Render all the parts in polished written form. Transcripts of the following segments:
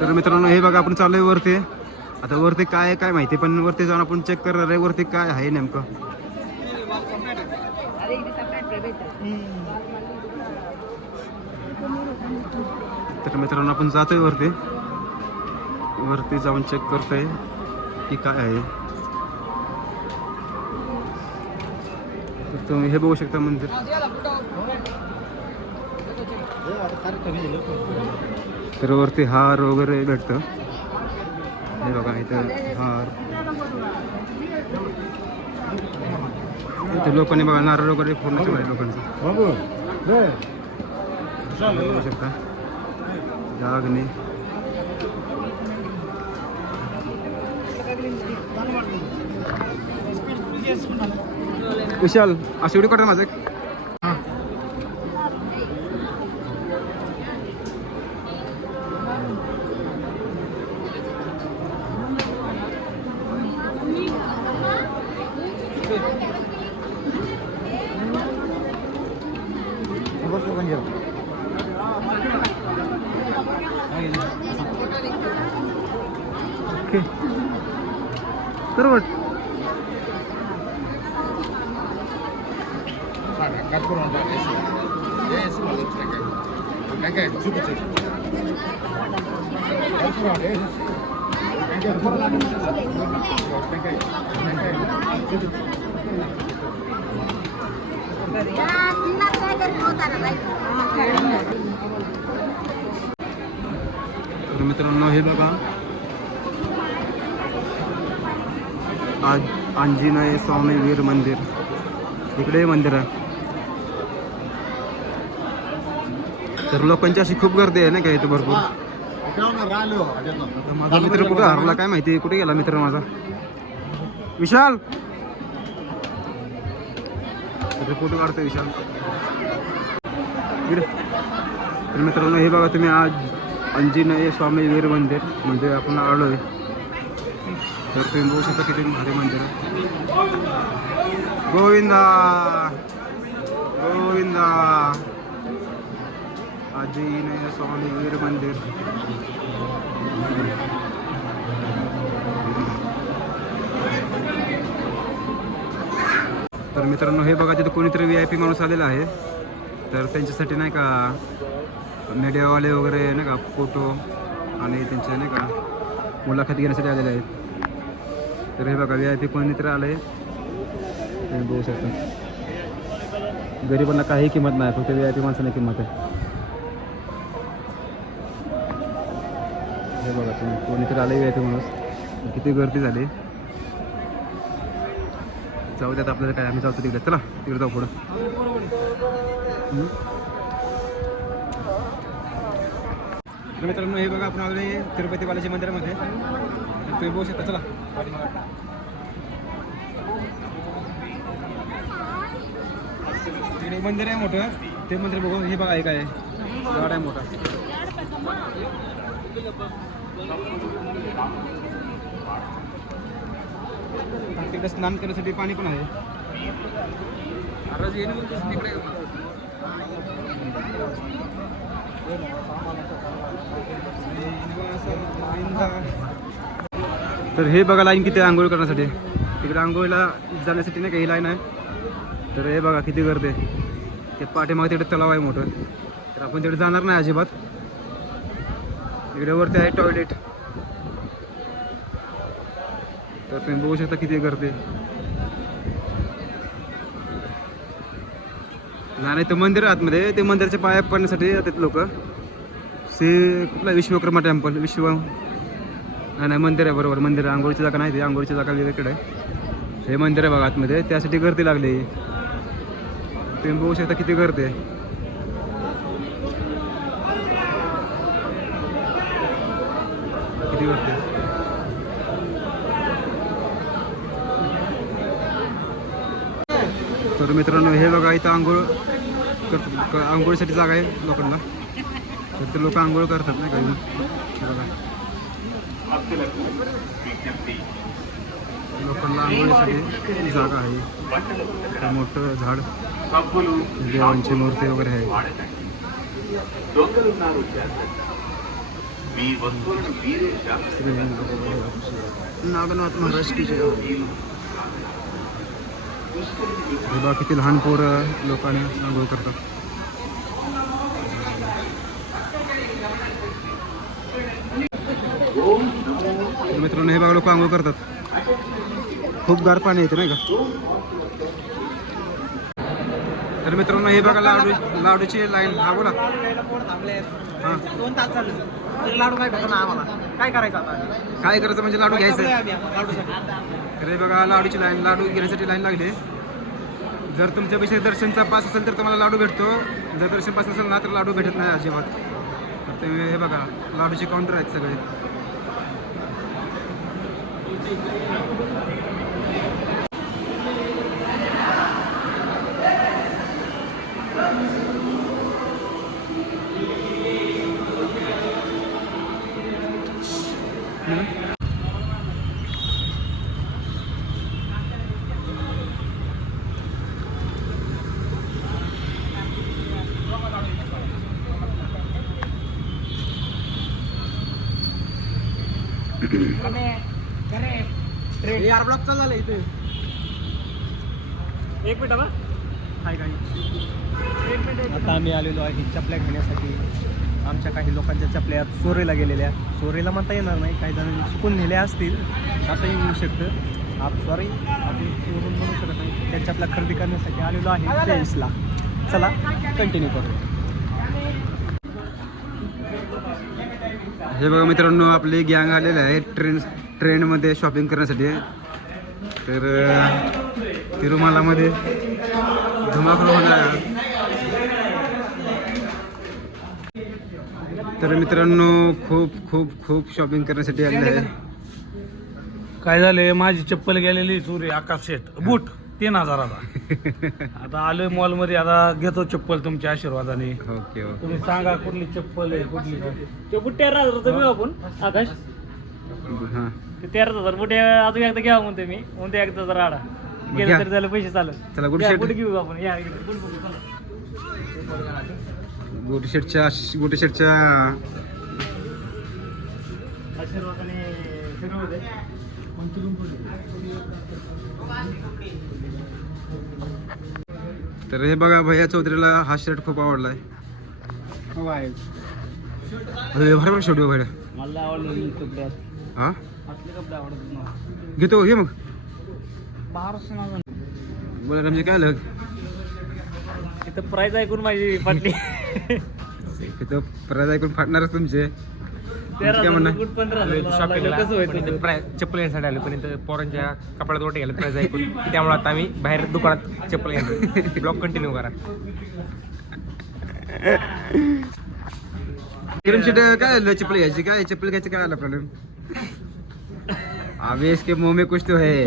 तर मित्रांनो हे बघा आपण चाललोय वरती. आता वरती काय आहे काय माहिती, पण वरती जाऊन आपण चेक करणार आहे वरती काय आहे नेमकं. तर मित्रांनो आपण जातोय वरती. वरती जाऊन चेक करतोय की काय आहे. तर तुम्ही हे बघू शकता मंदिर. तर वरती हार वगैरे भेटतं. हे बघा इथं हार. इथे लोकांनी बघा नारळ वगैरे पूर्ण आहे लोकांचं. बघू शकता जागणे. विशाल अशी एवढी कटर माझं. ओके तर मित्रांनो हे बघा आज आंजनेय स्वामी वीर मंदिर. इकडे मंदिर आहे. तर लोकांची अशी खूप गर्दी आहे ना काय इथे भरपूर. माझा मित्र कुठे हरवला काय माहिती, कुठे गेला मित्र माझा विशाल. फोटो काढतोय विशाल. तर मित्रांनो हे बघा तुम्ही आज आंजनेय स्वामी वीर मंदिर म्हणजे आपण आलोय. तर तुम्ही बघू शकता किती भारी मंदिर आहे. गोविंदा गोविंदा. आंजनेय स्वामी वीर मंदिर. तर मित्रांनो हे बघा तिथे कोणीतरी VIP माणूस आलेला आहे. तर त्यांच्यासाठी नाही का मीडियावाले वगैरे नाही का फोटो आणि त्यांचे नाही का मुलाखत घेण्यासाठी आलेले आहेत. तर हे बघा VIP कोणीतरी आलं आहे. तुम्ही बघू शकता. गरिबांना काही किंमत नाही, फक्त VIP माणसांना किंमत आहे. हे बघा तुम्ही कोणीतरी आलं VIP माणूस. किती गर्दी झाली. जाऊ द्यात आपल्याला काय, आम्ही जातो तिकडे. चला तिकडे जाऊ पुढं. मित्रांनो हे बघा आपण आलोय तिरुपती बालाजी मंदिरामध्ये. तुम्ही बघू शकता. चला तिकडे मंदिर आहे मोठं, ते मंदिर बघू. हे बघा एक आहे झाड आहे मोठा. तिकडे स्नान करण्यासाठी पाणी पण आहे. तर हे बघा लाईन किती आंघोळ करण्यासाठी. तिकडे आंघोळीला जाण्यासाठी नाही काही लाईन आहे. तर हे बघा किती गर्दी. ते पाठीमागे तिकडे तलाव आहे मोठं. तर आपण तिकडे जाणार नाही अजिबात. इकडे वरती आहे टॉयलेट. तर तुम्ही बघू शकता किती गर्दी. नाही तर मंदिर आतमध्ये ते मंदिराच्या पाया पडण्यासाठी येतात लोक. कुठला विश्वकर्मा टेम्पल नाही मंदिर आहे बरोबर. मंदिर आंघोळीची जागा नाही, ती आंघोळीची जागा वेगळीकडे आहे. हे मंदिर आहे बघा आतमध्ये, त्यासाठी गर्दी लागली. तुम्ही बघू शकता किती गर्दी आहे. किती गर्दी. तर मित्रांनो हे बघा इथं आंघोळीसाठी जागा आहे लोकांना. तर ते लोक आंघोळ करतात नाही काही. बघा लोकांना आंघोळीसाठी जागा आहे. मोठं झाड, देवांची मूर्ती वगैरे आहे. नागनाथ महाराज की जय. हे बघा किती लहान पोरं लोकांनी आंघोळ करतात. मित्रांनो हे बघा लोक आंघोळ करतात. खूप गार पाणी येते नाही का. तर मित्रांनो हे बघा लाडूची लाईन. हा बोला. हां 2 तास चालले तरी लाडू काय भेटणार आम्हाला. काय करायचं आता. काय करायचं म्हणजे लाडू घ्यायचं. तर हे बघा लाडूची लाईन. लाडू घेण्यासाठी लाईन लागली. जर तुमच्या पैसे दर्शनचा पास असेल तर तुम्हाला लाडू भेटतो. जर दर्शन पास नसेल ना तर लाडू भेटत नाही अजिबात. तर ते हे बघा लाडूचे काउंटर आहेत सगळे. यार ब्लॉक चालू झालं इथे. एक मिनिट काय काय आता आम्ही आलेलो आहे चपल्या घेण्यासाठी. आमच्या काही लोकांच्या चपल्या चोरीला गेलेल्या. चोरीला म्हणता येणार नाही, काही जण चुकून नेल्या असतील असंही होऊ शकतं. आप सॉरी आपण चोरून म्हणू शकत नाही. त्या चपल्या खरेदी करण्यासाठी आलेलो आहे 40ला. चला कंटिन्यू करू. हे बघा मित्रांनो आपली गँग आलेली आहे ट्रेनमध्ये शॉपिंग करण्यासाठी. तर तिरुमालामध्ये धमाका होणार आहे. तर मित्रांनो खूप खूप खूप शॉपिंग करण्यासाठी आलेले आहे. काय झालंय माझी चप्पल गेलेली चोरी. आकाश शेट बूट 3000चा. आता आलोय मॉल मध्ये. आता घेतो चप्पल तुमच्या आशीर्वादाने. Okay okay. तुम्ही सांगा कुठली चप्पल आहे कुठली काय. ते बुट 13,000चं घेऊ आपण आकाश. हां ते 13,000 बुट अजून एकदा घ्यावं म्हणते मी. म्हणते एकदा जरा आडा गेलं तरी त्याला पैसे चालत. चला गुड बुट शर्ट. घेऊ आपण. या इकडे बुट बघू चला. गुड शर्टच्या आशीर्वादाने फिरवू दे. तर हे बघा भैया चौधरीला हा शर्ट खूप आवडलाय. बरोबर शेवटी भाड्या. मला आवडले कपडे. हा असले कपडे आवडत नाही. घेतो घे मग. बाहेरच बोला म्हणजे काय आलं इथं प्राईज ऐकून माझी फाटली. तिथं परत ऐकून फाटणारच तुमचे. काय म्हणणं? चप्पल घेण्यासाठी आलो पण इथं पोरांच्या कपड्यात ओटे गेले प्राईज ऐकून. त्यामुळे आता आम्ही बाहेर दुकानात चप्पल घेतो. ब्लॉग कंटिन्यू करा. किरण शेट काय आलं चप्पल घ्यायची. काय चप्पल घ्यायची काय आला प्रॉब्लेम. अभी इसके मुंह में कुछ तो है.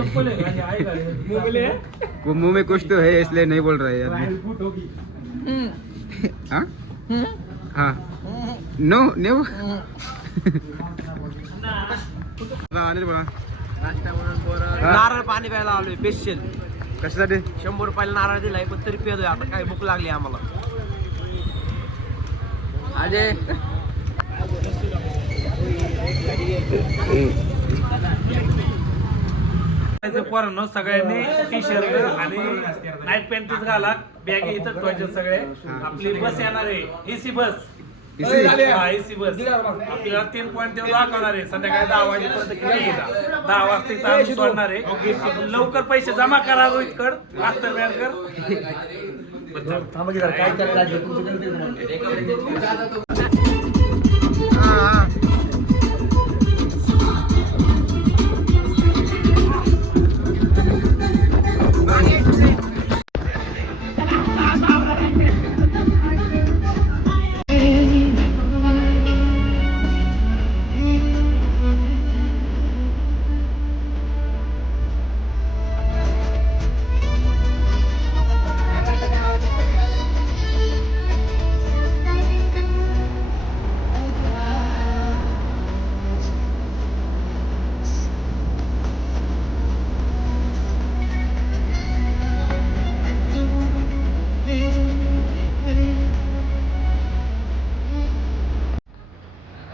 मुंह में कुछ तो है इसलिए नहीं बोल रहे हाँ हाँ नो नो. अनिल बोला. नारळ पाणी प्यायला आलोय स्पेशल. कशासाठी. 100 रुपयाला नारळ दिलाय पण तरी पितोय. आता काय भूक लागली आम्हाला. अजय पोरांनो सगळ्यांनी टी शर्ट आणि नाईट पॅन्टीज घाला. बॅगी इथं ठेवायच्या सगळे. आपली बस येणार आहे एसी बस. एसी बस आपल्याला 3 पॉईंट तेव्हा दाखवणार आहे. संध्याकाळी 10 वाजेपर्यंत 10 वाजता इथं आम्ही सोडणार आहे. आपण लवकर पैसे जमा करा रोहितकड मास्टर बँकर.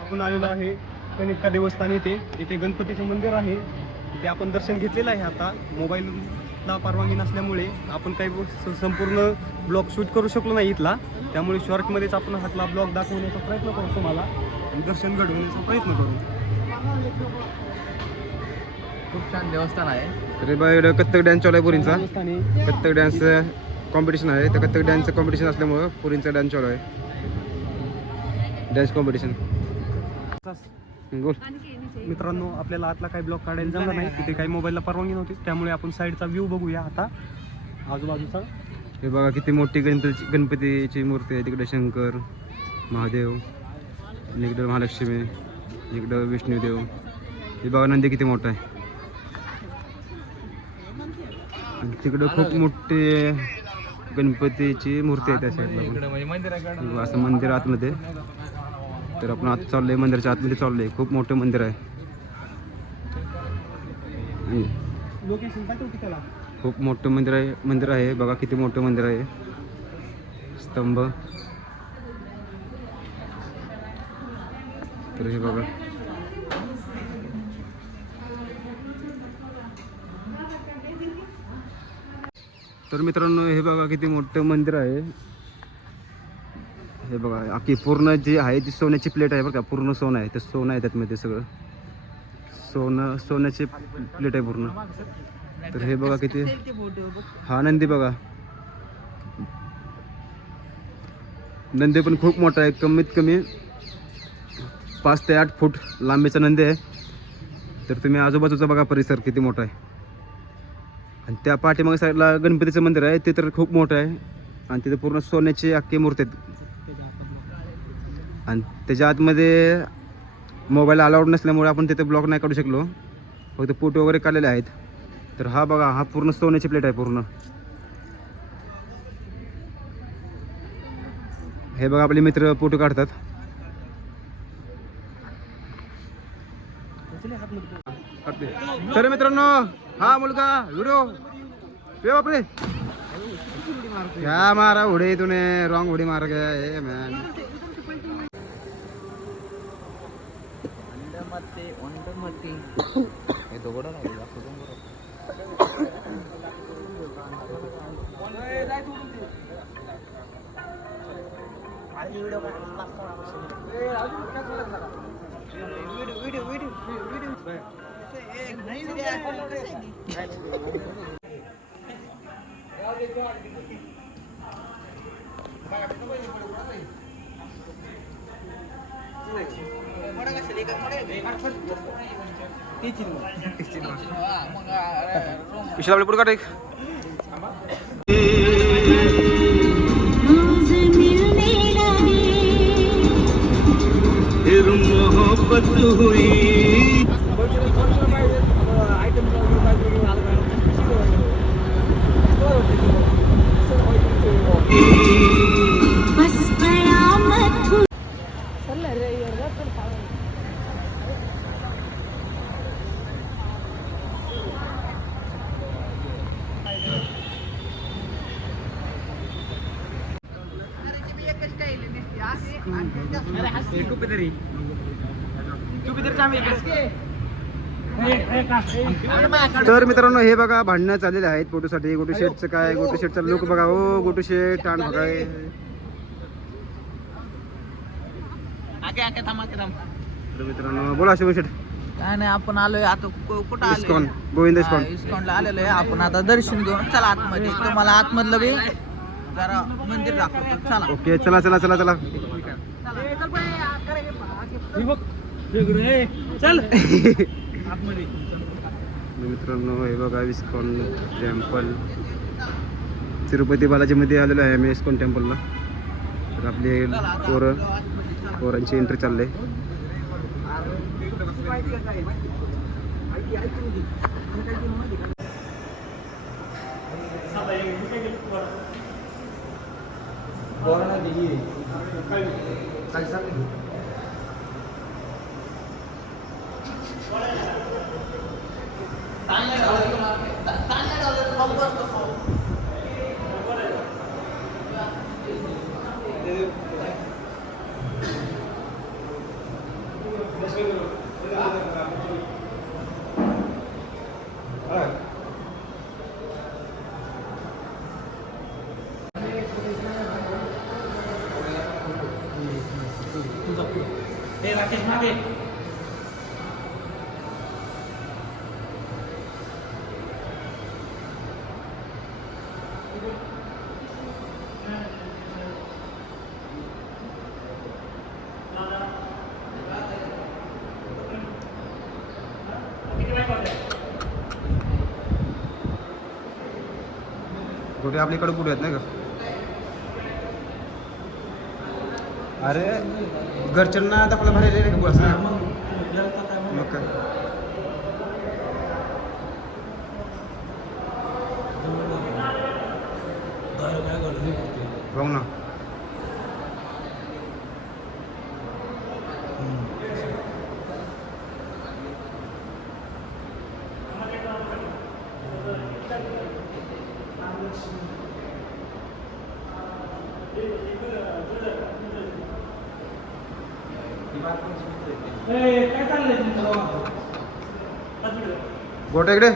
आपण आलेलो आहे कनिष्ठा देवस्थान इथे गणपतीचं मंदिर आहे. इथे आपण दर्शन घेतलेलं आहे. आता मोबाईलला परवानगी नसल्यामुळे आपण काही संपूर्ण ब्लॉग शूट करू शकलो नाही इथला. त्यामुळे शॉर्टमध्येच आपण हातला ब्लॉग दाखवण्याचा प्रयत्न करू तुम्हाला आणि दर्शन घडवण्याचा प्रयत्न करू. खूप छान देवस्थान आहे. तर बघा इकडं कथ्थक डान्स चालू आहे पुरींचा. देवस्थान आहे. कथ्थक डान्स कॉम्पिटिशन आहे. तर कथ्थक डान्सचं कॉम्पिटिशन असल्यामुळं पुरींचा डान्स चालू आहे. डान्स कॉम्पिटिशन बोल. मित्रांनो आपल्याला आतला काही ब्लॉग काढायला जमला नाही. तिथे काही मोबाईलला परवानगी नव्हती. त्यामुळे आपण साईडचा व्ह्यू बघूया आता आजूबाजूचा. हे बघा किती मोठी गणपतीची मूर्ती आहे. तिकडे शंकर महादेव, इकडं महालक्ष्मी, इकडं विष्णुदेव. हे बघा नंदी किती मोठा आहे. आणि तिकडं खूप मोठी गणपतीची मूर्ती आहे त्या साईडला. असं मंदिर आतमध्ये. तर आपण आत चाललोय मंदिराच्या आतमध्ये चाललोय. खूप मोठं मंदिर आहे. लोकेशन पाठवू की त्याला. खूप मोठं मंदिर आहे. बघा किती मोठं मंदिर आहे. स्तंभ. तर हे बघा तर मित्रांनो हे बघा किती मोठं मंदिर आहे. हे बघा अख्खी पूर्ण जी आहे ती सोन्याची प्लेट आहे बरं का. पूर्ण सोनं आहे. ते सोनं आहे त्यातमध्ये सगळं सोन्याची प्लेट आहे पूर्ण. तर हे बघा किती. हा नंदी बघा. नंदी पण खूप मोठा आहे. कमीत कमी 5 ते 8 फूट लांबीचा नंदी आहे. तर तुम्ही आजूबाजूचा बघा परिसर किती मोठा आहे. आणि त्या पाठीमाग साईडला गणपतीचं मंदिर आहे. ते तर खूप मोठं आहे. आणि तिथे पूर्ण सोन्याची अख्खी मूर्ती आहेत. आणि त्याच्या आतमध्ये मोबाईल अलाउड नसल्यामुळे आपण तिथे ब्लॉग नाही काढू शकलो. फक्त फोटो वगैरे काढलेले आहेत. तर हा बघा हा पूर्ण सोन्याची प्लेट आहे पूर्ण. हे बघा आपले मित्र फोटो काढतात. तर मित्रांनो हा मुलगा व्हिडिओ बापरे क्या मारा उडी तूने रॉंग उडी मार गया ये मॅन. विशाल आपले पुढे काढ एक. मोहब्बत हुई तर मित्रांनो हे बघा भांडणं चाललेले आहेत फोटोसाठी. गोटू शेटचं काय गोटू शेटचा लुक बघा. हो गोटू शेट टाण बघाय. तर मित्रांनो बोला शिव शेट. काय नाही आपण आलोय आता कुठं आलोय. ISKCON Govind ISKCON. इस्कॉनला आलेलो आहे आपण. आता दर्शन घेऊन चला आतमध्ये. तुम्हाला आतमधलं बी जरा मंदिर दाखवतो. चला. ओके चला चला चला चला. चल मित्रांनो हे बघा इस्कॉन टेम्पल. तिरुपती बालाजीमध्ये आलेलो आहे आम्ही इस्कॉन टेम्पलला. तर आपले पोरांची एंट्री चालली आहे. राकेश मागे कुठे आपल्याकडे कुठे आहेत नाही का? अरे घरच्यांना दाखवलं भरायला नाही का बस ना मग काय हो ना. काय चाललंय तुमचं गोट्या इकडे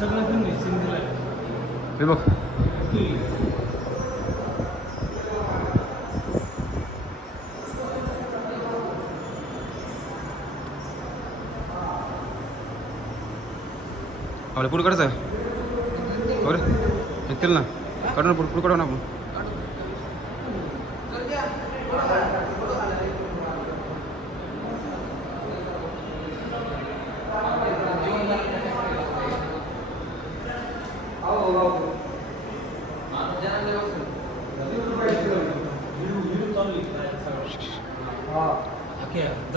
सगळं तुम्ही सिंधूला हे बघ. आपल्या पुढे काढायचं आहे बरं येतील ना काढू ना पुढे काढू ना आपण.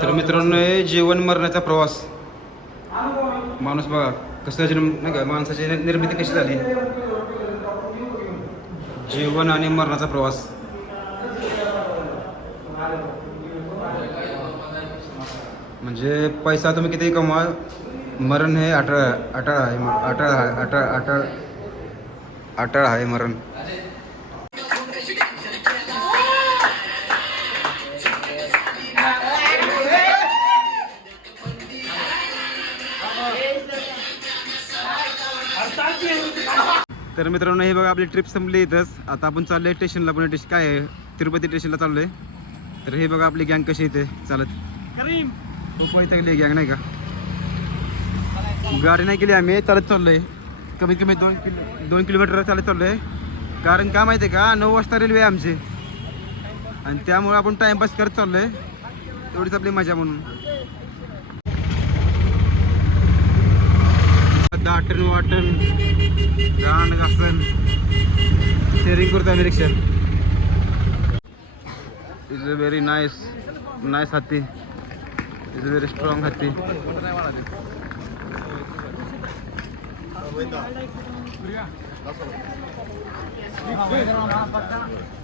तर मित्रांनो हे जीवन मरण्याचा प्रवास. माणूस बघा कसं जन्म नाही का माणसाची निर्मिती कशी झाली. जीवन आणि मरणाचा प्रवास. म्हणजे पैसा तुम्ही किती कमवा मरण हे अटळ आहे मरण. तर मित्रांनो हे बघा आपली ट्रिप संपली इथंच. आता आपण चाललोय स्टेशनला. पुणे स्टेशन काय आहे तिरुपती स्टेशनला चाललोय. तर हे बघा आपली गँग कशी येते चालत. खूप वैतागली गँग नाही का. गाडी नाही केली आम्ही चालत चाललोय. कमीत कमी 2 किलोमीटर चालत चाललोय. कारण का माहिती आहे का 9 वाजता रेल्वे आहे आमची आणि त्यामुळे आपण टाइमपास करत चाललोय. तेवढीच आपली मजा म्हणून. दाटन वाटण गाण घासन शेअरिंग करतो आम्ही रिक्षा. इज अ व्हेरी नाईस हत्ती. इज अ व्हेरी स्ट्रॉंग हत्ती.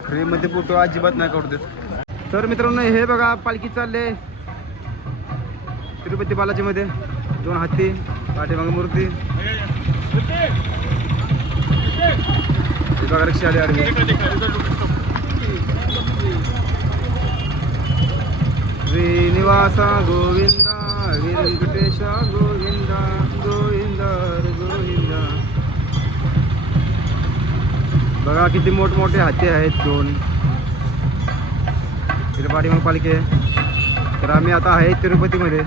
फ्रीमध्ये फोटो अजिबात नाही काढू देत. तर मित्रांनो हे बघा पालखी चालले तिरुपती बालाजीमध्ये. 2 हत्ती पाठीमागे मूर्ती. बघा रिक्षा आली आडवी. श्रीनिवासा गोविंदा व्यंकटेशा गोविंदा गोविंदा गोविंदा. बघा किती मोठमोठे हत्ती आहेत 2. तिथे पाठीमागे पालखी आहे. तर आम्ही आता आहे तिरुपतीमध्ये.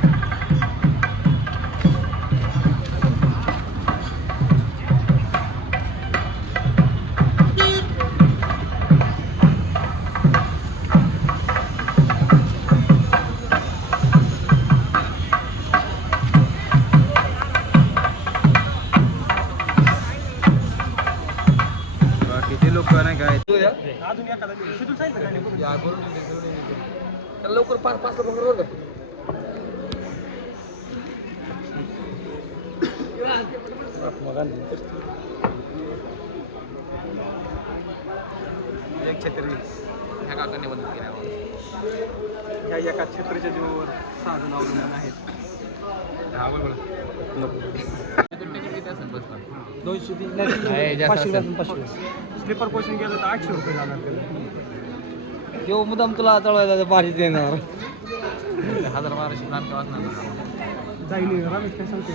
किती लोक नाही काय अजून एखादा शेड्यूल सांगितलं लवकर 5 लोक एक छत्री ह्या काकांनी बंद केला. या एका छत्रीच्या जीवावर 6 जण अवलंबून आहेत. हा बोल. स्लीपर कोचिंग केलं तर 800 रुपये जाणार तो मुदाम तुला चढवायला भारी देणार जाईल रमेश काय सांगते